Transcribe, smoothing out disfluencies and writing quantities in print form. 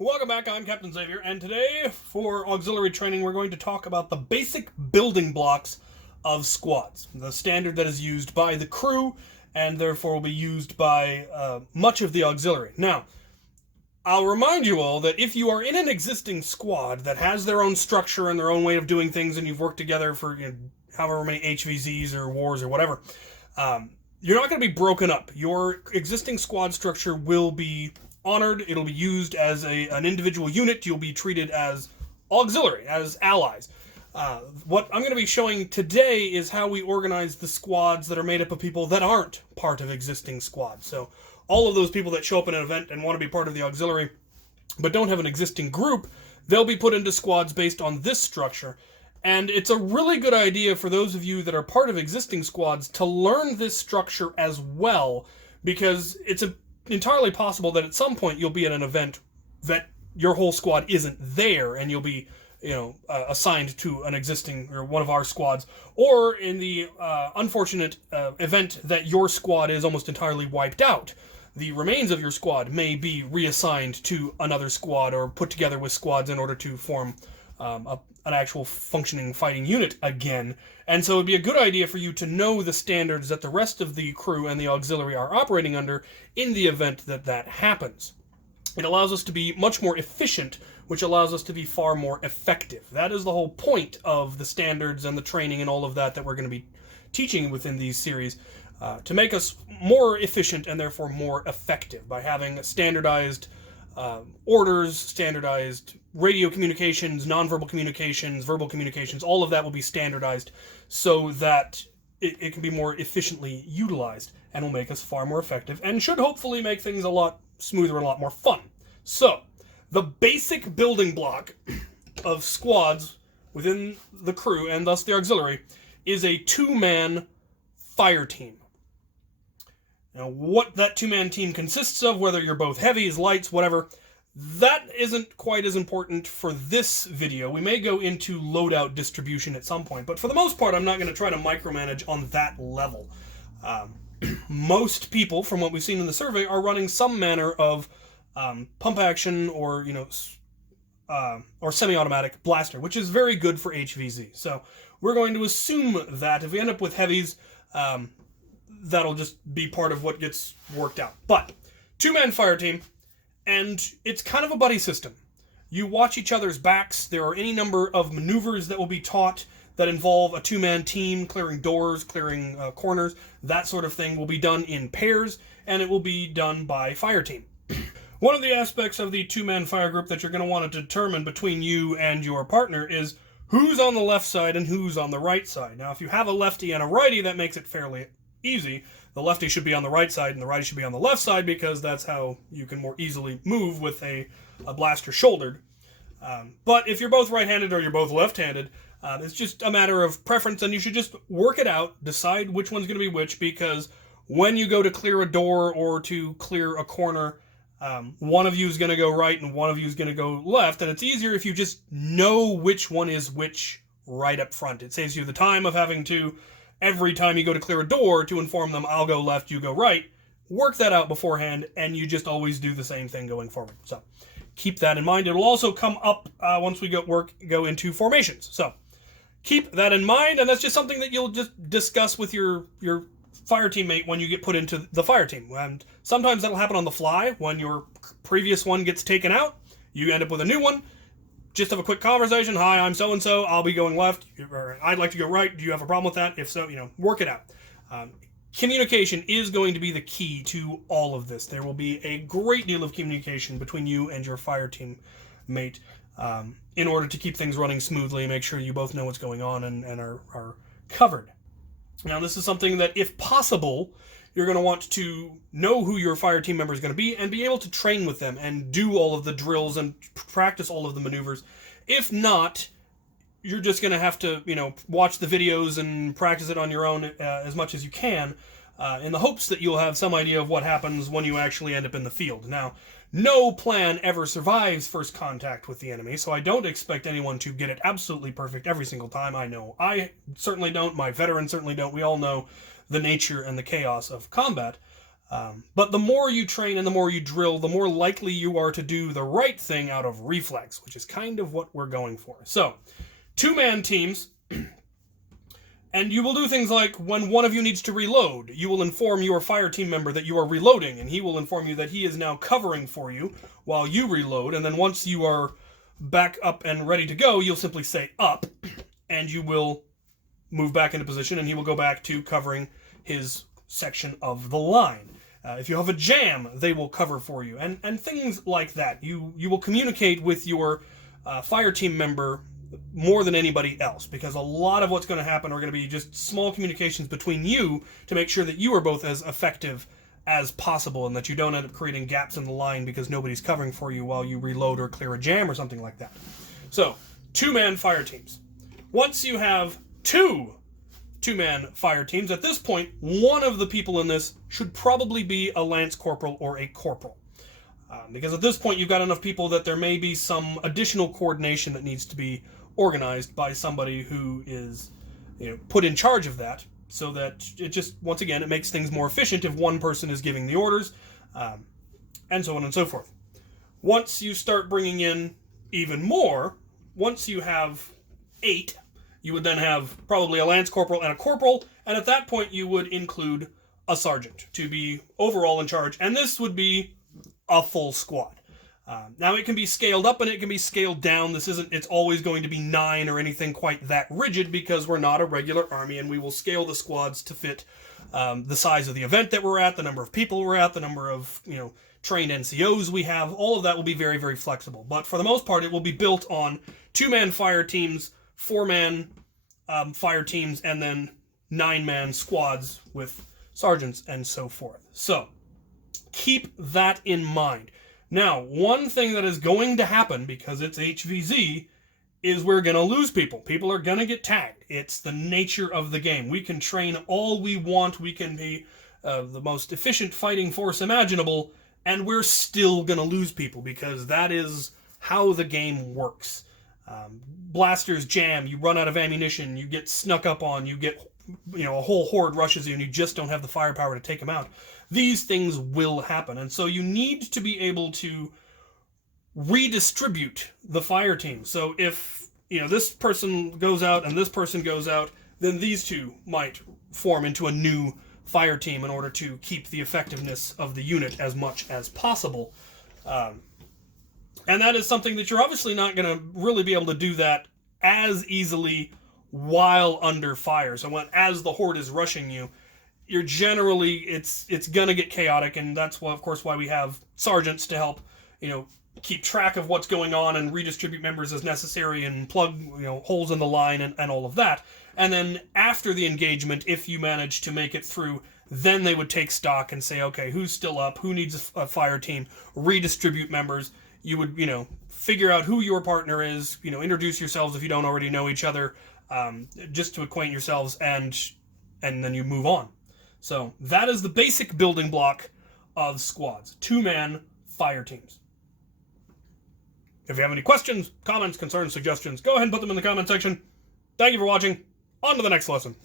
Welcome back, I'm Captain Xavier, and today, for auxiliary training, we're going to talk about the basic building blocks of squads. The standard that is used by the crew, and therefore will be used by much of the auxiliary. Now, I'll remind you all that if you are in an existing squad that has their own structure and their own way of doing things, and you've worked together for however many HVZs or wars or whatever, you're not going to be broken up. Your existing squad structure will be honored. It'll be used as an individual unit. You'll be treated as auxiliary, as allies. What I'm going to be showing today is how we organize the squads that are made up of people that aren't part of existing squads. So all of those people that show up in an event and want to be part of the auxiliary but don't have an existing group, they'll be put into squads based on this structure. And it's a really good idea for those of you that are part of existing squads to learn this structure as well, because it's entirely possible that at some point you'll be at an event that your whole squad isn't there, and you'll be assigned to an existing or one of our squads, or in the unfortunate event that your squad is almost entirely wiped out, the remains of your squad may be reassigned to another squad or put together with squads in order to form an actual functioning fighting unit again. And so it would be a good idea for you to know the standards that the rest of the crew and the auxiliary are operating under in the event that that happens. It allows us to be much more efficient, which allows us to be far more effective. That is the whole point of the standards and the training and all of that we're going to be teaching within these series, to make us more efficient and therefore more effective by having standardized orders, standardized radio communications, nonverbal communications, verbal communications. All of that will be standardized so that it can be more efficiently utilized and will make us far more effective and should hopefully make things a lot smoother and a lot more fun. So, the basic building block of squads within the crew, and thus the auxiliary, is a two-man fire team. Now, what that two-man team consists of, whether you're both heavies, lights, whatever, that isn't quite as important for this video. We may go into loadout distribution at some point, but for the most part, I'm not going to try to micromanage on that level. Most people, from what we've seen in the survey, are running some manner of pump action or semi-automatic blaster, which is very good for HVZ. So we're going to assume that if we end up with heavies, that'll just be part of what gets worked out. But two-man fire team, and it's kind of a buddy system. You watch each other's backs. There are any number of maneuvers that will be taught that involve a two-man team, clearing doors, clearing corners, that sort of thing will be done in pairs, and it will be done by fire team. One of the aspects of the two-man fire group that you're going to want to determine between you and your partner is who's on the left side and who's on the right side. Now, if you have a lefty and a righty, that makes it fairly easy. The lefty should be on the right side and the righty should be on the left side, because that's how you can more easily move with a blaster shouldered. But if you're both right-handed or you're both left-handed, it's just a matter of preference, and you should just work it out, decide which one's going to be which, because when you go to clear a door or to clear a corner, one of you is going to go right and one of you is going to go left, and it's easier if you just know which one is which right up front. It saves you the time of having to, every time you go to clear a door, to inform them, I'll go left, you go right. Work that out beforehand, and you just always do the same thing going forward. So keep that in mind. It'll also come up once we go into formations. So keep that in mind, and that's just something that you'll just discuss with your fire teammate when you get put into the fire team. And sometimes that'll happen on the fly. When your previous one gets taken out, you end up with a new one. Just have a quick conversation. Hi, I'm so-and-so. I'll be going left. Or I'd like to go right. Do you have a problem with that? If so, work it out. Communication is going to be the key to all of this. There will be a great deal of communication between you and your fire team mate in order to keep things running smoothly and make sure you both know what's going on and are covered. Now, this is something that, if possible, you're going to want to know who your fire team member is going to be and be able to train with them and do all of the drills and practice all of the maneuvers. If not, you're just going to have to, watch the videos and practice it on your own as much as you can, in the hopes that you'll have some idea of what happens when you actually end up in the field. Now, no plan ever survives first contact with the enemy, so I don't expect anyone to get it absolutely perfect every single time. I know I certainly don't. My veterans certainly don't. We all know the nature and the chaos of combat. But the more you train and the more you drill, the more likely you are to do the right thing out of reflex, which is kind of what we're going for. So, 2-man teams, and you will do things like when one of you needs to reload, you will inform your fire team member that you are reloading, and he will inform you that he is now covering for you while you reload, and then once you are back up and ready to go, you'll simply say up, and you will move back into position, and he will go back to covering his section of the line. If you have a jam, they will cover for you, and things like that. You will communicate with your fire team member more than anybody else, because a lot of what's going to happen are going to be just small communications between you to make sure that you are both as effective as possible and that you don't end up creating gaps in the line because nobody's covering for you while you reload or clear a jam or something like that. So, 2-man fire teams. Once you have 2-man fire teams, at this point, one of the people in this should probably be a lance corporal or a corporal. Because at this point, you've got enough people that there may be some additional coordination that needs to be organized by somebody who is, put in charge of that, so that it just, once again, it makes things more efficient if one person is giving the orders, and so on and so forth. Once you start bringing in even more, once you have 8, you would then have probably a lance corporal and a corporal, and at that point you would include a sergeant to be overall in charge, and this would be a full squad. Now it can be scaled up and it can be scaled down. It's always going to be 9 or anything quite that rigid, because we're not a regular army, and we will scale the squads to fit the size of the event that we're at, the number of people we're at, the number of trained NCOs we have. All of that will be very, very flexible. But for the most part, it will be built on 2-man fire teams, 4-man fire teams, and then 9-man squads with sergeants and so forth. So keep that in mind. Now, one thing that is going to happen, because it's HVZ, is we're going to lose people. People are going to get tagged. It's the nature of the game. We can train all we want. We can be the most efficient fighting force imaginable, and we're still going to lose people, because that is how the game works. Blasters jam, you run out of ammunition, you get snuck up on, you get, a whole horde rushes you, and you just don't have the firepower to take them out. These things will happen, and so you need to be able to redistribute the fire team. So if, this person goes out and this person goes out, then these two might form into a new fire team in order to keep the effectiveness of the unit as much as possible. And that is something that you're obviously not going to really be able to do that as easily while under fire. So as the horde is rushing you, you're generally, it's going to get chaotic, and that's why, of course, why we have sergeants to help, keep track of what's going on and redistribute members as necessary and plug, holes in the line and all of that. And then after the engagement, if you manage to make it through, then they would take stock and say, okay, who's still up? Who needs a fire team? Redistribute members. You would, figure out who your partner is, introduce yourselves if you don't already know each other, just to acquaint yourselves, and then you move on. So that is the basic building block of squads. 2-man fire teams. If you have any questions, comments, concerns, suggestions, go ahead and put them in the comment section. Thank you for watching. On to the next lesson.